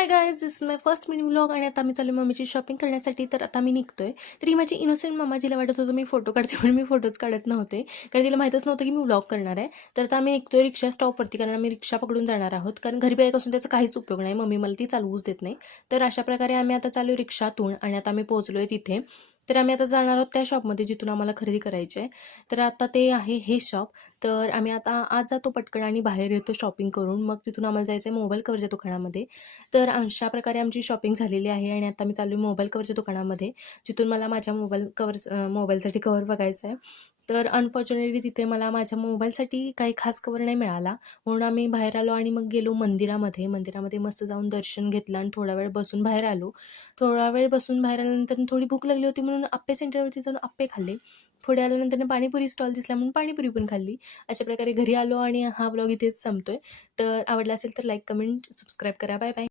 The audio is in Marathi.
Hi guys, this is my first mini vlog आणि आता मी चालू मम्मीची शॉपिंग करण्यासाठी. तर आता मी निघतोय. तर ही माझी इनोसेंट मम्मा, जिला वाटत होतं मी फोटो काढते म्हणून मी फोटोच काढत नव्हते, कारण तिला माहीतच नव्हतं की मी व्लॉग करणार आहे. तर आता आम्ही निघतोय रिक्षा स्टॉपवरती, कारण आम्ही रिक्षा पकडून जाणार आहोत, कारण घरी बाईक असून त्याचा काहीच उपयोग नाही. मम्मी मला ती चालवूच देत नाही. तर अशा प्रकारे आम्ही आता चालू रिक्षातून आणि आता आम्ही पोहोचलोय तिथे. तर आम्ही आता जाणार आहोत त्या शॉपमध्ये जिथून आम्हाला खरेदी करायची आहे. तर आता ते आहे हे शॉप. तर आम्ही आता आज जातो पटकन आणि बाहेर येतो शॉपिंग करून. मग तिथून आम्हाला जायचं आहे मोबाईल कवरच्या दुकानामध्ये. तर अशा प्रकारे आमची शॉपिंग झालेली आहे आणि आता मी चालू आहे मोबाईल कवरच्या दुकानामध्ये, जिथून मला माझ्या मोबाईलसाठी कवर बघायचा आहे. तर अनफॉर्च्युनेटली तिथे मला माझ्या मोबाईलसाठी काही खास कवर नाही मिळाला, म्हणून आम्ही बाहेर आलो आणि मग गेलो मंदिरामध्ये. मंदिरामध्ये मस्त जाऊन दर्शन घेतलं आणि थोडा वेळ बसून बाहेर आलो. थोडा वेळ बसून बाहेर आल्यानंतर थोडी भूक लागली होती, म्हणून आप्पे सेंटरवरती जाऊन आप्पे खाल्ले. पुढे आल्यानंतर पाणीपुरी स्टॉल दिसला म्हणून पाणीपुरी पण खाल्ली. अशा प्रकारे घरी आलो आणि हा ब्लॉग इथेच संपतोय. तर आवडला असेल तर लाईक, कमेंट, सबस्क्राईब करा. Bye bye.